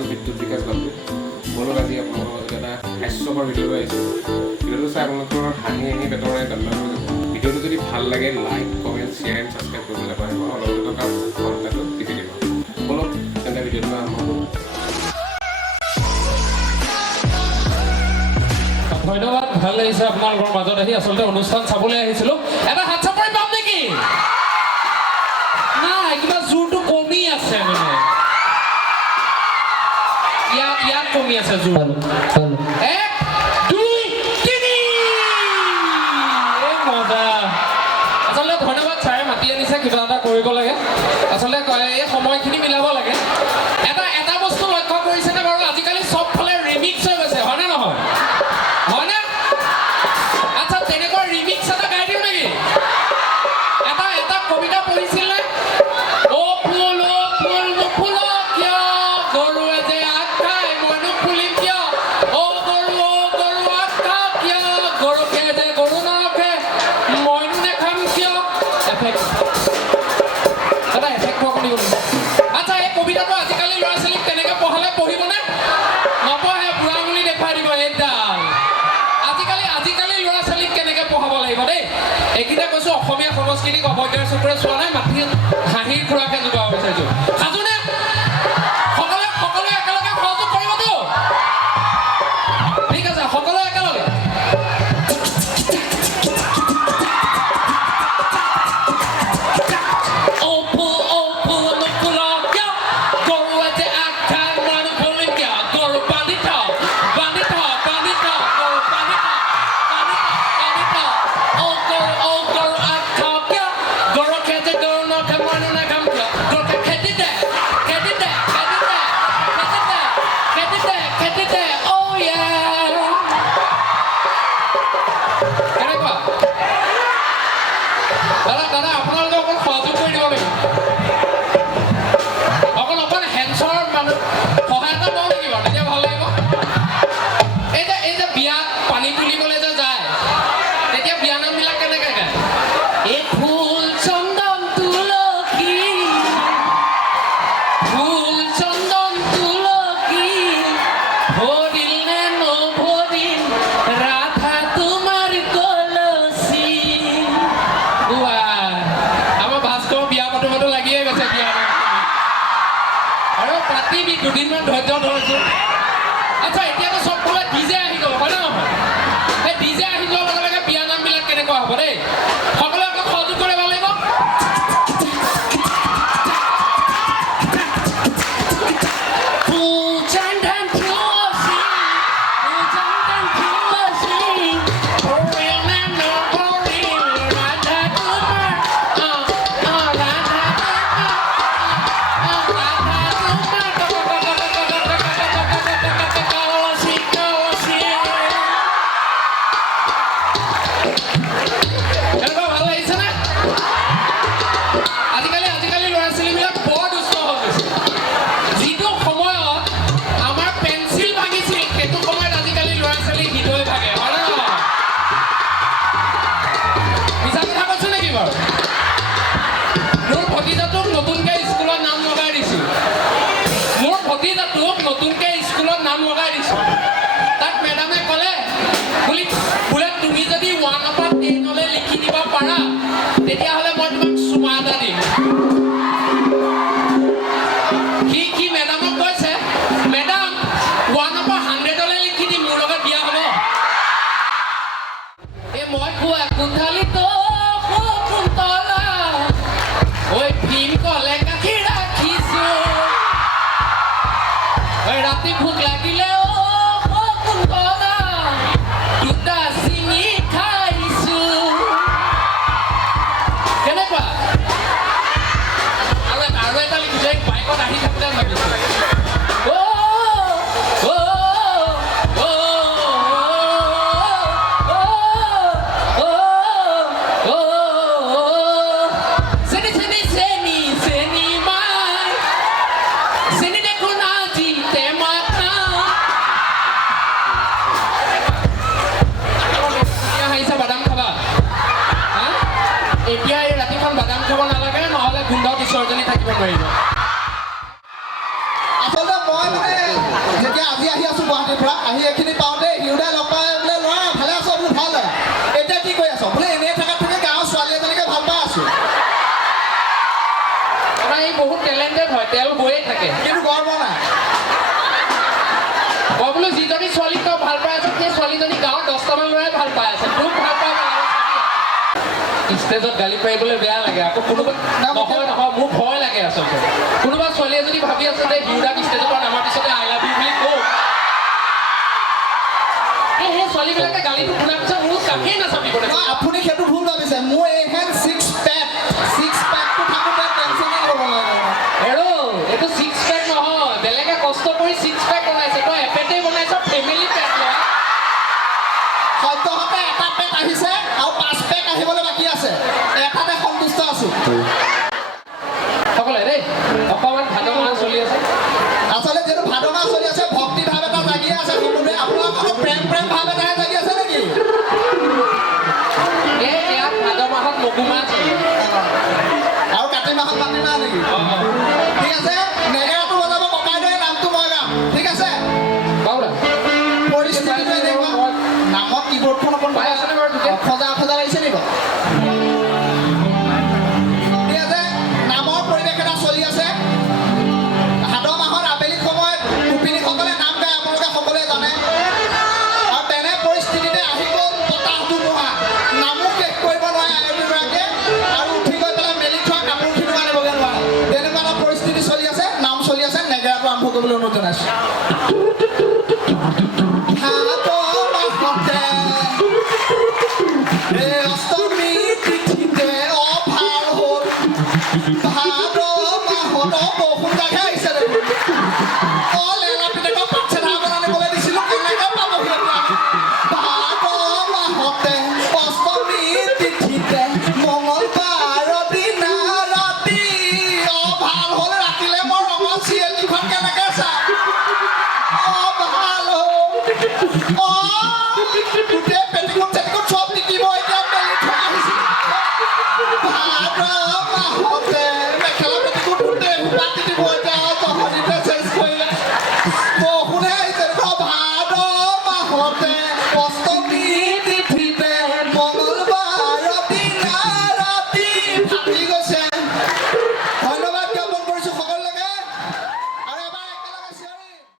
হ'ল বিদ্যুৎ বিকাশ বাবু বলক আজি আপোনালোকৰ মাজত এটা হাস্যকৰ ভিডিঅ' লৈ আহিছোঁ ভিডিঅ'টো চাই আপোনালোকৰ হাঁহি হাঁহি পেটৰে দণ্ডা হৈ যাব ভিডিঅ'টো যদি ভাল লাগে like comment share and subscribe কৰিবলৈ নাপাহৰিব আৰু লগতে থকা ঘণ্টাটো টিপি দিব বলক তেন্তে ভিডিঅ'টো আৰম্ভ কৰোঁ ধন্যবাদ ভাল লাগিছে আপোনালোকৰ মাজত আহি আচলতে অনুষ্ঠান চাবলৈ আহিছিলোঁ এটা হাত চাপৰি পাম নেকি নাই কিবা জোৰটো কমি আছে মানে ইয়াত কমি আছে জোৰ 1 2 3 মজা আচলতে ধন্যবাদ ছাৰে মাতি আনিছে কিবা এটা কৰিব লাগে আচলতে এই সময়খিনি মিলাব লাগে এটা বস্তু লক্ষ্য কৰিছেনে বাৰু আজিকালি চবফালে ৰিমিক্স হৈ গৈছে হয়নে নহয় হয়নে আচ্ছা তেনেকুৱা ৰিমিক্স এটা গাই দিওঁ নেকি এটা কবিতা পঢ়িছিলে অ ফুল নুফুল কিয় গৰুৱে যে আগ খায় মই নুফুলিম কিয় অ গৰু আগ খা কিয় গৰুকে যে গৰু নৰখে মই নেখাম কিয় এফেক্ট শুনিব আচ্ছা এই কবিতাটো আজিকালি ল'ৰা ছোৱালীক কেনেকৈ পঢ়ালে পঢ়িবনে নপঢ়ে বুঢ়া আঙুলি দেখুৱাই দিব এইডাল আজিকালি ল'ৰা ছোৱালীক কেনেকৈ পঢ়াব লাগিব দেই এইকেইটা কৈছোঁ অসমীয়া সংস্কৃতিক অভদ্ৰ চকুৰে চোৱা নাই মাটি হাঁহিৰ খুৰাকে যোগাব বিচাৰিছোঁ সাজুনে সকলোৱে একেলগে সহযোগ কৰিবতো ঠিক আছে সকলোৱে একেলগে দাদা আপোনালোকে অকল সহযোগ কৰি দিব লাগিব অকল হেণ্ডছৰ মানুহ সহায় এটা পাওঁ নেকি বাৰু তেতিয়া ভাল লাগিব এই যে বিয়াত পানী তুলিবলৈ যে যায় তেতিয়া বিয়ানামবিলাক কেনেকৈ গায় এই ফুল চন্দন তুলসী ভৰিল নে নভৰিল ৰাধা তোমাৰ কলচী আমাৰ ভাস্কৰ বিয়া পাতো লাগিয়ে গৈছে বিয়া আৰু পাতিবি দুদিনমান ধৈৰ্য ধৰিছোঁ আচ্ছা এতিয়াতো চবফালে ডিজে আহি গ'ল হয় নে নহয় সেই ডিজে আহি যোৱাৰ লগে লগে বিয়া নামবিলাক কেনেকুৱা হ'ব দেই সকলোৱে আকৌ সহযোগ কৰিব লাগিব নতুনকৈ স্কুলত নাম লগাই দিছোঁ তাত মেডামে ক'লে বোলে তুমি যদি 1 পৰা 10লৈ লিখি দিব পাৰা তেতিয়াহ'লে মই তোমাক চুমা এটা দিম কি মেডামক কৈছে মেডাম 1 পৰা 100লৈ লিখি দিম মোৰ লগত বিয়া হ'ব এই মই খোৱা কুণ্ঠালিতো কুন্তলা ঐ ভীম কলে গাখীৰ ৰাখিছোঁ ৰাতি ভোক লাগিলে কুন্তলা দুটা চিঙি খাইছোঁ কেনেকুৱা আৰু এটা লিখিছে বাইকত আহি থাকোঁতে ভাবিছোঁ এতিয়া এই ৰাতিখন বাদাম খাব নালাগে নহ'লে গোন্ধ বিসৰ্জনী থাকিব নোৱাৰিব আচলতে মই মানে তেল গৈয়ে থাকে কিন্তু গৰ্ব নাই মই বোলো যিজনী ছোৱালীক তই ভাল পাই আছ সেই ছোৱালীজনী গাঁৱৰ 10টামান ল'ৰাই ভাল পাই আছে তোক ভাল পাই ষ্টেজত গালি পাৰিবলৈ বেয়া লাগে আকৌ কোনোবা নহয় নহয় মোৰ ভয় লাগে আচলতে কোনোবা ছোৱালীয়ে যদি ভাবি আছে যে হিউদাক ষ্টেজৰ পৰা নামাৰ পিছতে আই লাভ ইউ বুলি কওঁ সেই ছোৱালীবিলাকে গালিটো শুনাৰ পিছত মোৰ কাষেই নাচাপিব আপুনি সেইটো ভুল ভাবিছে মোৰ এইখন ছিক্স পেকটো থাকোঁতে টেনশ্যনেই হ'ব নালাগে হেৰ' এইটো 6 পেক নহয় বেলেগে কষ্ট কৰি 6 পেক বনাইছে তই এপেটেই বনাইছ ফেমিলি পেক লোৱা সদ্যহতে এটা পেক আহিছে আৰু 5 পেক আহিবলৈ বাকী আছে এটাতে সন্তুষ্ট আছোঁ সকলোৱে দেই অকণমান ভাদ মাহ চলি আছে আচলতে যিহেতু ভাদ মাহ চলি আছে ভক্তি ভাৱ এটা জাগি আছে সকলোৱে আপোনালোকৰ প্ৰেম ভাৱ এটাহে জাগি আছে নেকি ইয়াত ভাদ মাহত মগু মাহ চলে আৰু কাতি মাহত মাটি মাহ নেকি ঠিক আছে নেগেৰাটো বজাব ককাইদেউৰ নামটো মই গাম ঠিক আছে পৰিস্থিতিটো এনেকুৱা নামত কীবৰ্ডখন অকণ পাই আছেনে বাৰু তেতিয়া খজা লাগিছে নেকি বাৰু ঠিক আছে নামৰ পৰিৱেশ এটা চলি আছে ভাদ মাহৰ আবেলি সময়ত গোপিনীসকলে নাম গায় আপোনালোকে সকলোৱে জানে আৰু তেনে পৰিস্থিতিতে আহি গ'ল বতাহ ধুমুহা নামো শেষ কৰিব নোৱাৰে আয়তীগৰাকীয়ে আৰু উঠি গৈ পেলাই মেলি থোৱা কাপোৰখিনিও আনিবগৈ নোৱাৰে তেনেকুৱা এটা পৰিস্থিতি চলি আছে নাম চলি আছে নেগেৰাটো আৰম্ভ কৰিবলৈ অনুৰোধ জনাইছোঁ অষ্টমী তিথিতে অভাৰ হ'ল ভাদ মাহত বৰষুণ জাগহে আহিছে দেখোন লেলা পিতেকক পাতচেধা বনাবলৈ দিছিলোঁ কেনেকৈ পাবহি ভাদ মাহতে অষ্টমী তিথিতে মঙলবাৰ দিনা ৰাতি ভাল হ'ল ৰাতিলে মই ৰঙৰ চিৰিয়েল দুখন কেনেকৈ চাম ভাল হ'ল গোটেই পেটিকোট চেটিকোট চব নিকিব এতিয়া মেলি থৈ আহিছিল ভাদ মাহতে মেখেলা পেটিকোট গোটেই সোপা তিতিব এতিয়া জহনিতে চেঞ্জ কৰিলে বৰষুণে আহিছে ভাদ মাহতে অষ্টমী তিথিতে মঙলবাৰ দিনা ৰাতি ফাটি গৈছে